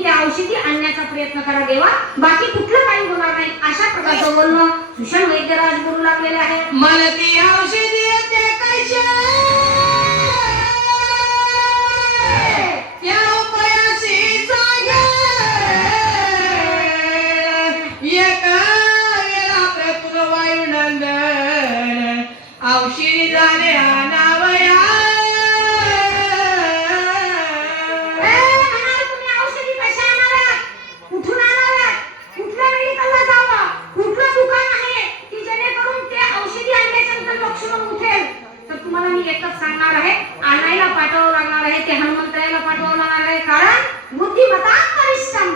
तुम्ही त्या औषधी आणण्याचा प्रयत्न करा देवा, बाकी कुठलं काही होणार नाही. अशा प्रकारचं बोलणं सुषम वैद्यराज बोलू लागलेले आहे. मला ती औषधी येते कशा त्या उपायाची सांग एका वेळा प्रभू वायुनंदन औषधी झाले नावया. सांगणार आहे, आणायला पाठवावं लागणार आहे, ते हनुमंतरायाला पाठवावं लागणार आहे. कारण बुद्धिमता परिश्रम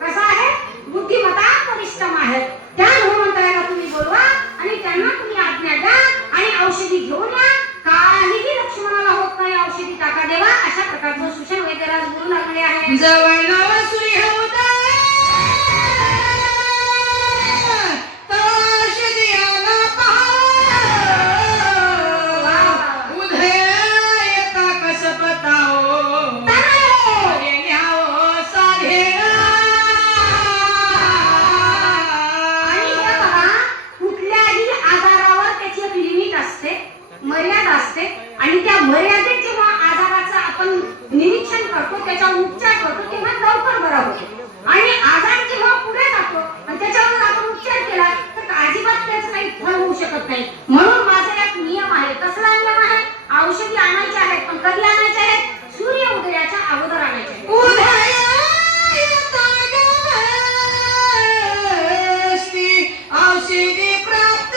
कसा आहे, बुद्धिमता परिश्रम आहे. त्या हनुमंतरायाला तुम्ही बोलवा आणि त्यांना तुम्ही आज्ञा द्या आणि औषधी घेऊन या. काहीही लक्ष्मणाला होत नाही, औषधी टाका देवा. अशा प्रकारचं सुषम वैद्यराज बोलू लागले आहे. जवळ नव सूर्य उदय आणि त्या मर्यादेत जेव्हा आजाराचा आपण निरीक्षण करतो, त्याचा उपचार करतो, तेव्हा लवकर बरा होतो. आणि आजार जेव्हा पुढे जातो आणि त्याच्यावर आपण उपचार केला तर अजिबात त्याचं काही फळ होऊ शकत नाही. म्हणून माझा एक नियम आहे. कसला नियम आहे? औषधी आणायचे आहेत, पण कधी आणायचे आहेत? सूर्य उदयाच्या अगोदर आणायचे. औषधी प्राप्त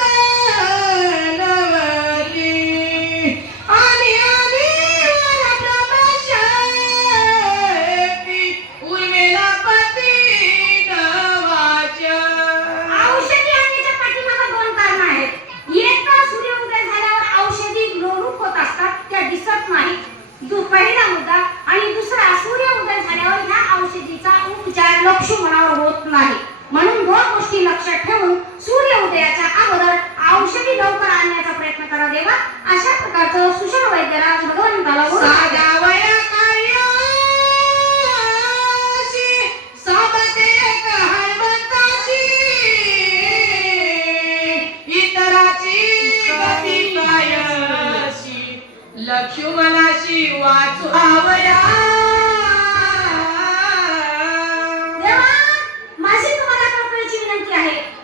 लक्ष्मणावर होत नाही. म्हणून दोन गोष्टी लक्षात ठेवून सूर्य उदयाच्या अगोदर औषधी लवकर आणण्याचा प्रयत्न करा देवा. अशा प्रकारचं सुषम वैद्यराज भगवंताला लक्ष्मणाशी वाचवावया.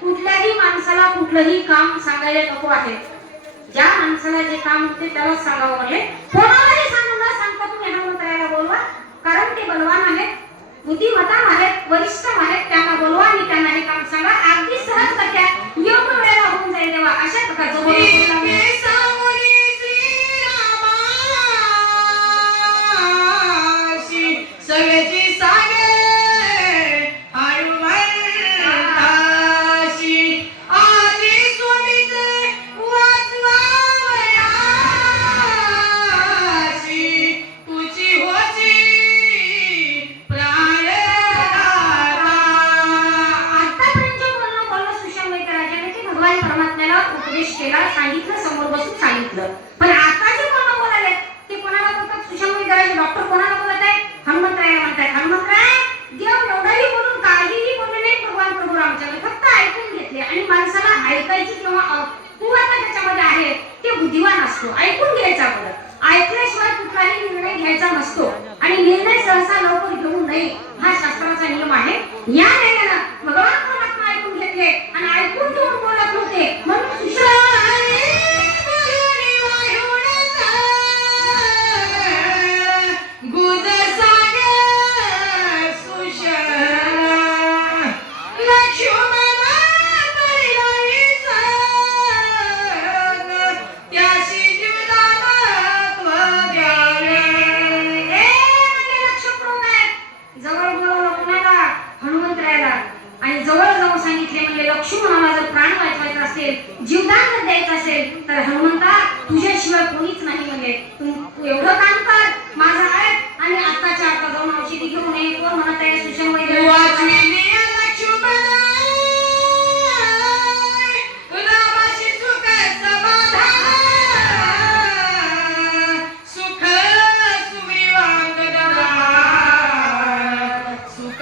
कुठल्याही माणसाला कुठलंही काम सांगायला नको आहे. ज्या माणसाला जे काम होते त्यालाच सांगावं म्हणजे कोणालाही सांगू न सांगता तुम्ही हनुमंतरायाला बोलवा. कारण ते बलवान आहेत, बुद्धिमतान आहेत, वरिष्ठ आहेत. त्यांना बोलवा आणि त्यांना हे काम सांगा. अगदी सहज गत्या योग्य वेळेला होऊन जाईल देवा. अशा प्रकारचं सगळ्याची सांगे सांगितलं, समोर बसून सांगितलं. पण आता जे कोण बोलायले ते कोणाला बोलतात? सुषम वैद्यराज डॉक्टर कोणाला बोलत आहे? हनुमंतरायाला म्हणतात. हनुमंतराय देव एवढाही बोलून काहीही बोलले नाही भगवान प्रभू रामचंद्र, फक्त ऐकून घेतले. आणि माणसाला ऐकायची किंवा कुवत त्याच्यामध्ये आहे ते बुद्धिवान असतो. ऐकून घ्यायचा बरं, ऐकल्याशिवाय कुठलाही निर्णय घ्यायचा नसतो. आणि निर्णय सहसा लवकर घेऊ नये हा शास्त्राचा नियम आहे. या निर्णयानं भगवान परमात्मा ऐकून घेतले आणि ऐकून घेऊन बोलत होते. म्हणून लक्ष्मणाला जर प्राण वाचवायचा असेल, जीवदान जर द्यायचं असेल तर हनुमंता तुझ्याशिवाय कोणीच नाही. म्हणजे तू एवढं काम कर, माझं ऐक आणि आताच्या आता जाऊन औषधी घेऊन ये. कोण म्हणत आहे? सुषम वैद्यराज. सुख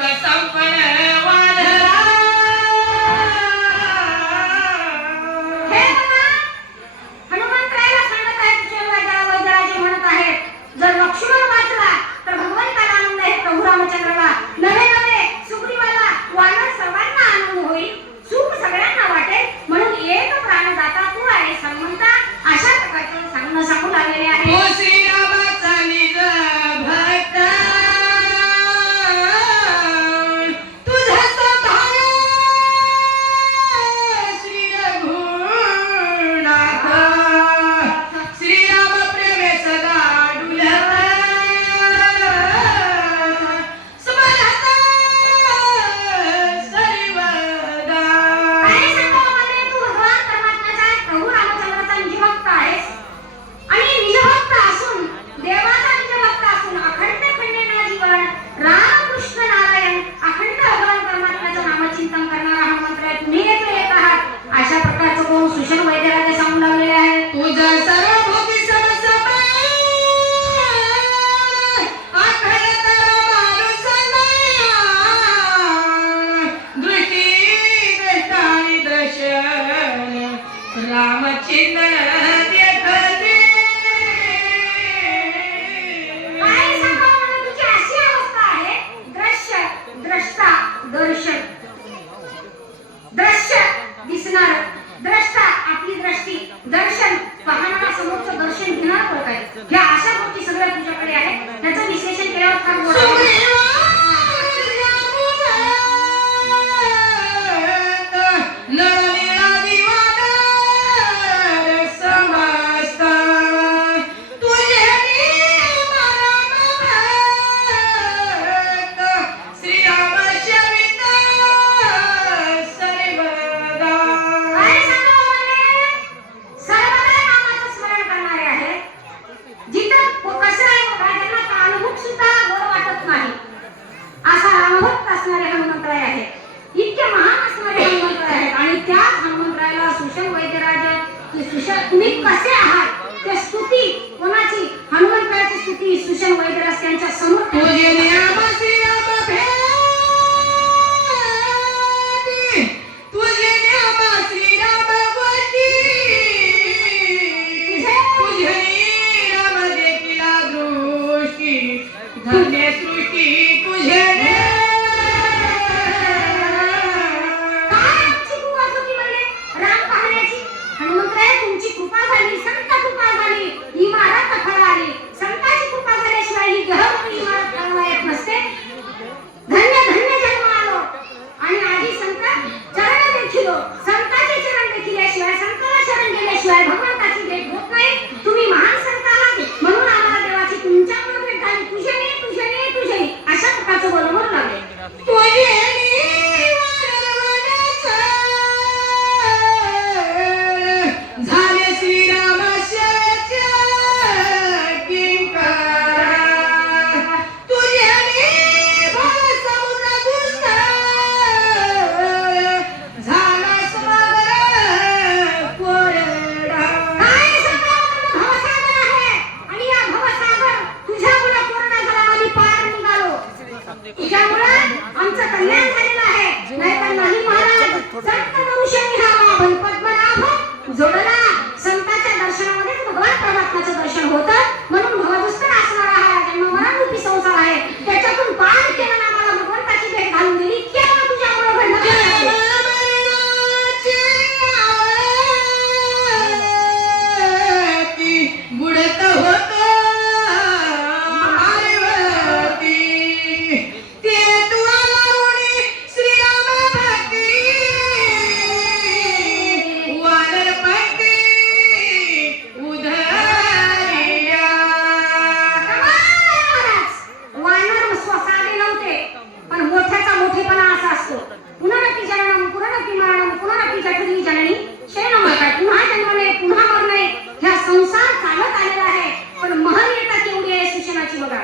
आमचं कल्याण झालेलं आहे. नाहीतर नाही महाराज. संत दर्शनी हा पद्मनाभ जोडला. संतांच्या दर्शनामध्येच भगवान परमात्म्याचं दर्शन होतं. म्हणून भवदुस्तर असणारा हा जन्म मरणरूपी संसार आहे. त्याच्यातून पार केलं ना मला भगवंताची भेट घालून दिली. केव्हा तुझ्यामुळे घडलं काय? बुडत होत मारवती ते तुला मारुणी श्रीराम भक्ती वानर पंक्ती उधरिया. वानर स्वसाले नव्हते, पण मोठ्याचा मोठेपणा असा असतो. पुनरपि जननम पुनरपि मरणम पुनरपि जठरी जननी शयनम. पुन्हा जन्मणे पुन्हा मरणे ह्या संसार चालत आलेला आहे. पण महल येतात एवढी आहे सुशनाची बघा.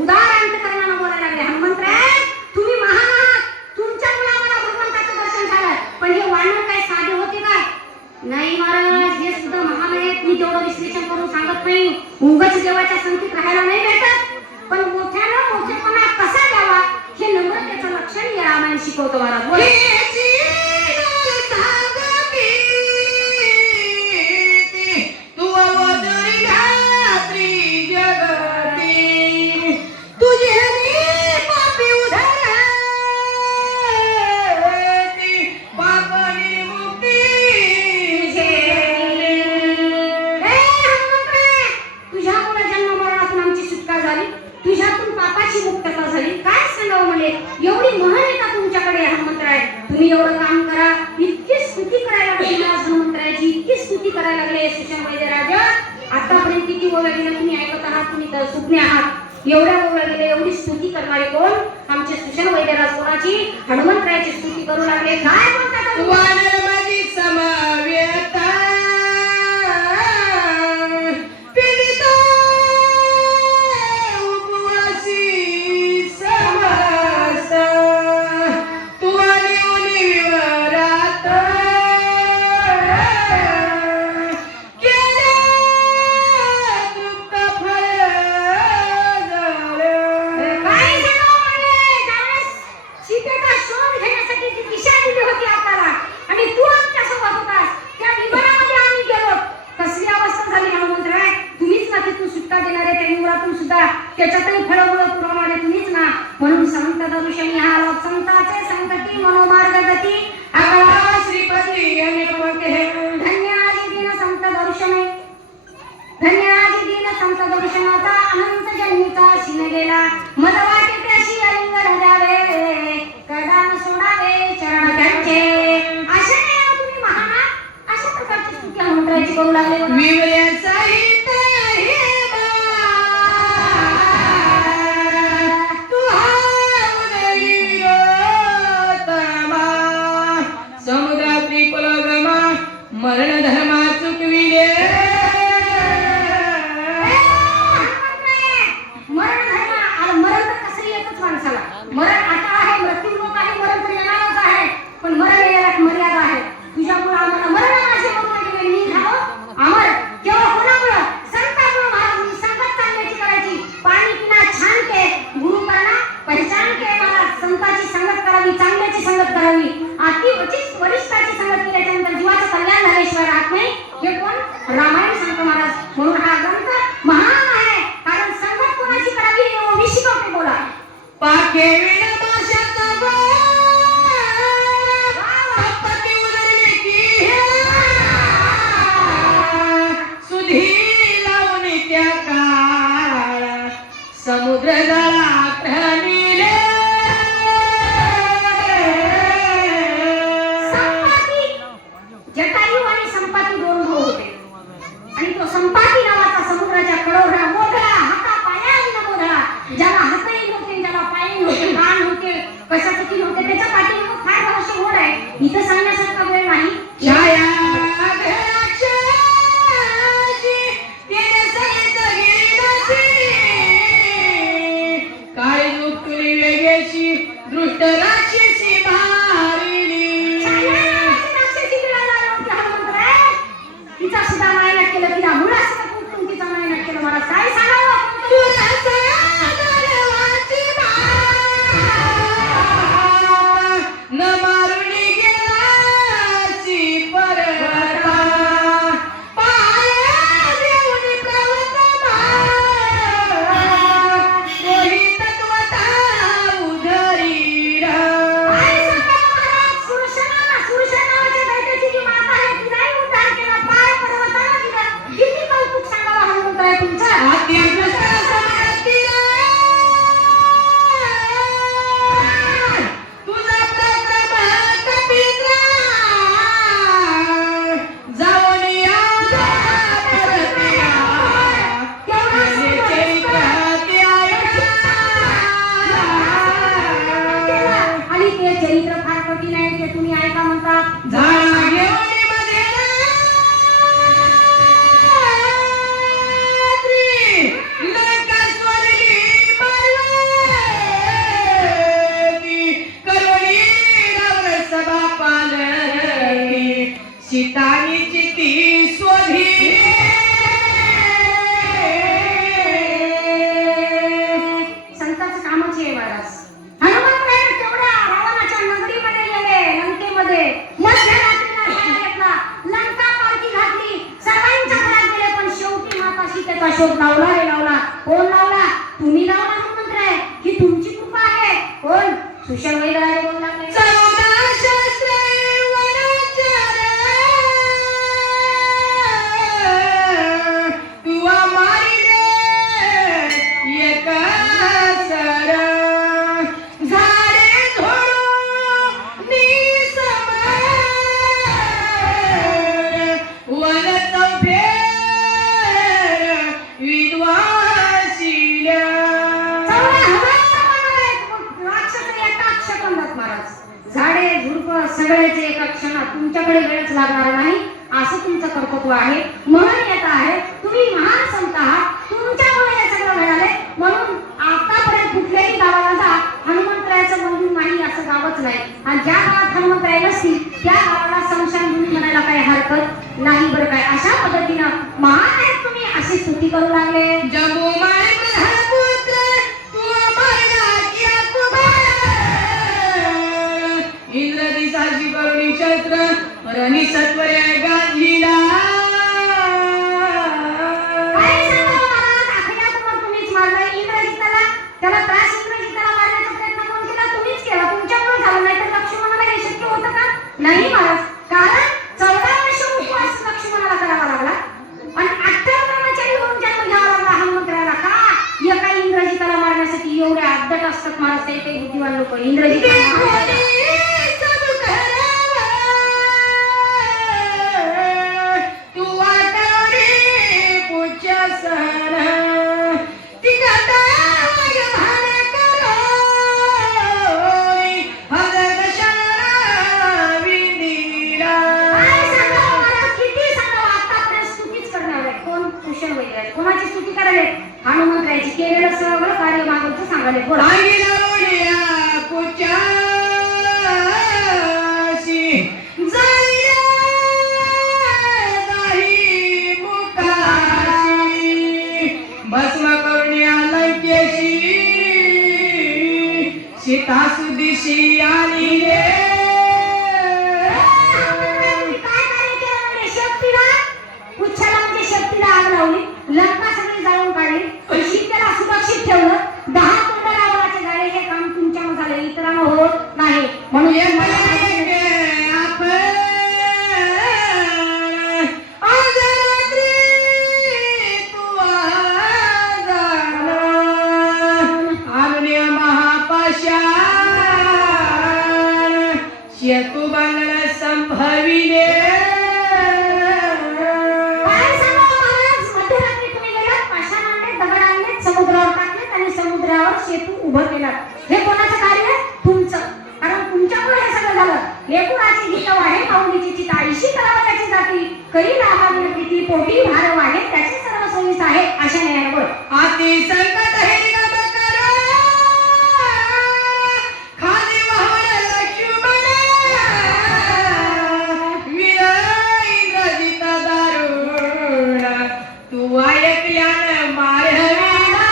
उदार अंतकरणानं बोलायला लागले. हनुमंतराय तुम्ही महान आहात. तुमच्यामुळे आम्हाला भगवंताचं दर्शन झालं. पण हे वानर काय साधे होते का? नाही महाराज, हे सुद्धा महान आहेत. मी तेवढं विश्लेषण करून सांगत नाही. उगाच देवाच्या संगतीत राहायला नाही भेटत. पण मोठ्यानं मोठेपणा कसा द्यावा हे नम्रतेचं लक्षण हे रामायण शिकवतो महाराज. बोला. एवढी महल आहे का तुमच्याकडे हनुमंतराय? तुम्ही एवढं काम करा. इतकी स्तुती करायला लागली आज हनुमंतरायाची, इतकी स्तुती करायला लागले सुषम वैद्य राजा. आतापर्यंत किती ओव्या गेल्या तुम्ही ऐकत आहात. तुम्ही तर सुज्ञ आहात. एवढ्या ओव्या गेल्या, एवढी स्तुती करणारे कोण? आमचे सुषम वैद्यराज कोणाची? हनुमंतरायाची स्तुती करू लागले. काय म्हणतात? वानर माझी समवेता पीडित उपवासी समस्त तू आणि वरात केल्या तृप्त फळ झालं. काय सांगावं म्हणे? त्यावेळेस सीतेचा शोध घेण्यासाठी ती दिशा दिली होती आपल्याला आणि तू आमच्या सोबत होतास. त्या विमानामध्ये आम्ही गेलो. कसली अवस्था झाली हनुमंतराय? तुम्हीच ना तिथून सुटका देणारे. त्या विमानातून सुद्धा त्याच्यातही फळमुळं पुरवणारे तुम्हीच ना. म्हणून संत दर्शनी हा लोक संताचे संकटी मनोमार्ग गती आकाला श्रीपती अनेक म्हणते हे धन्य आजी दीन संत दर्शने. धन्य आजी दीन संत दर्शनाचा अनंत जन्मीचा शिन गेला. मद वाटे त्याशी अलिंगन द्यावे कडान सोडावे चरण त्यांचे. अशा नाही तुम्ही महान आहात. अशा प्रकारची स्तुती हनुमंतरायाची करू लागले. विवऱ्याचा हित हे तू हा उदयी तमा समुद्रात्री कुलगमा मरण धर्मा चुकविले. मरण धर्म आणि मरण तर कसं येतच माणसाला. मरण आता आहे, मृत्यू लोक आहे, मरण तर येणारच आहे. पण मरण यायला मर्यादा आहे. तुझ्यामुळे आम्हाला मरण असे म्हणून मी झालो अमर. केवळ कोणामुळं? संतांमुळं महाराज. मी संगत चांगल्याची करायची. पाणी पिना छान के गुरु करना पहचान के. मला संतांची संगत करावी, चांगल्याची संगत करावी. अति उचित वरिष्ठाची संगत केल्याच्या नंतर जीवाचं कल्याण झाल्याशिवाय राहत नाही. हे कोण? रामायण सांगतो महाराज. म्हणून हा ग्रंथ महान आहे. कारण संगत कोणाची करावी हे मी शिकवते. बोला. पाके विण माशाचा सप्तकी उदरली की सुधी लावून त्या काळ समुद्र जळा प्रमिले. संपाती जटायू आणि संपाती दोन भाऊ होते. आणि तो संपाती नावाचा समुद्राच्या कडेवर मोठा हाता पायाने मोठा, ज्याला हातही नव्हते, ज्याला पायही नव्हते, कान नव्हते, कशासाठी नव्हते, त्याच्या पाठीवर फार रहस्य गोड आहे. इथं सांगण्यासारखा वेळ नाही. छाया द्राक्षाची तिने सहित गिरीदासी काळी दूध तुली वेगेची दृष्ट राक्षसी मारिली. राक्षसी मिळायला आली होती हनुमंतराय. तिचा सुद्धा नायनाट केलं. तिला मुळासकट उठून तिचा नायनाट केलं. मला काय सांगावं? तुला सगळ्या देवाची माळ ते चरित्र फार कठीण आहे ते तुम्ही ऐका म्हणतात. झाडा घेऊन मध्ये लंका सोडली मारली करुणी रावण सभा पालली सीतानी चिती स्वधी संतांचं कामच आहे महाराज. हनुमंतराय तेवढ्या रावणाच्या नगरीमध्ये गेले, लंकेमध्ये मध्यरात्रीला वेढा घेतला, लंका पालखी घातली, सर्वांच्या घरात गेले, पण शेवटी माता सीतेचा शोध लावला रे लावला. कोण लावला? तुम्ही लावला हनुमंतराय. ही तुमची कृपा आहे. कोण? सुशल वैराज बोलू लागले. चौदा शास्त्रे वनाचार तुवा मारिले एक सर झाडे झोडून निसमर वन चौफेर विद्वासिल्या. झाडे झुडप सगळ्याचे एका क्षणात तुमच्याकडे वेळच लागणार नाही असं तुमचं कर्तृत्व आहे. म्हणून येत आहे तुम्ही महान संत आहात, तुमच्यामुळे हे सगळं मिळाले. म्हणून आतापर्यंत कुठल्याही गावाला जा हनुमंतरायाचं मंदिर नाही असं गावच नाही. आणि ज्या गावात हनुमंतराय नसतील त्या गावाला स्मशानभूमी म्हणायला काही हरकत नाही बरं काय. अशा पद्धतीनं महान आहेत तुम्ही अशी स्तुती करू लागले. जम्मू माय प्रधानपुत्र तू अमरना किया कुमार इंद्रजी साजी करुणी शस्त्र रणी सत्वरे गांधीला. काय सांगावं महाराज, अखिला कुमार तुम्हीच मारलाय. इंद्रजिताला त्याला त्रास इंद्रजिताला मारण्याचा प्रयत्न कोण केला? तुम्हीच केला. तुमच्यामुळे झालं, नाही तर लक्ष्मणाला हे शक्य होतं का? नाही महाराज. कारण 14 वर्ष उपवास लक्ष्मणाला करावा लागला आणि 18 ब्रह्मचारी होऊन जन्म घ्यावा लागला हनुमंतरायाला. का? एका इंद्रजिताला मारण्यासाठी एवढे अद्दट असतात महाराज ते बुद्धिवान लोक. इंद्रजिताला तू वाटवली पूज्य सर तिकटा भान करोई हजर विंदीरा. काय सांगावं महाराज, किती सांगावं. आतापर्यंत स्तुतीच करणार आहे. कोण? कुशल वैराज. कोणाची स्तुती करायला? हनुमंतरायाची. केलेलं सगळं कार्य मागवचं सांगायला. बोला. सांगितलं बोलिया पुच्याशी जाईला नाही मुखाशी भस्म करुण्या लंकेशी सीता सुदिशी आली रे. तुम्ही काय कार्य केलं म्हणजे? शक्तीला पुच्छाला म्हणजे शक्तीला आग लावली, लंका सगळी जाळून काढली, सीतेला सुरक्षित ठेवलं, 10 तोंड रावणाचे झाले. हे काम तुमच्यामुळे झाले, इतरांना होत नाही. म्हणून ये मलाइके आपण आज रात्री तू आजान आनने महापाषाण शेतू बांधण संभविले. काय सांगावं महाराज, मध्यरात्री तुम्ही गेलात, पाषाण आणले, दगड आणले, समुद्रावर टाकलेत आणि समुद्रावर सेतू उभं केलात. हे कोणाचं कार्य? तुमचं. कारण तुमच्यामुळे हे सगळं झालं. लेकुराची गीतं आहे माऊलीची चिताईशी करावं त्याची जाती करी लाभावी प्रीती पोटी भारव आहे त्याची सर्व सोयीस आहे. अशा न्यायावर आती संकट हे निगम कर खाली वाहन लक्ष्मण वीर इंद्रजित दारुण तू ऐकल्यान मारविला.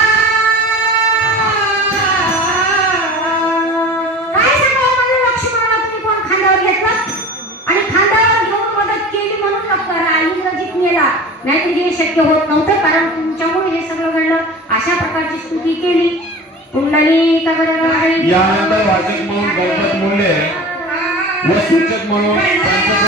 काय सांगावं म्हणजे लक्ष्मणाला तुम्ही कोण खांद्यावर घेतलं आणि खांद्यावर घेऊन मदत केली म्हणून इंद्रजित नेला. नाहीतर हे शक्य होत नव्हतं कारण तुमच्यामुळे हे सगळं घडलं. अशा प्रकारची स्तुती केली. पुंडलिक यानंतर वाचक म्हणून गणपत मुंडे व सूचक म्हणून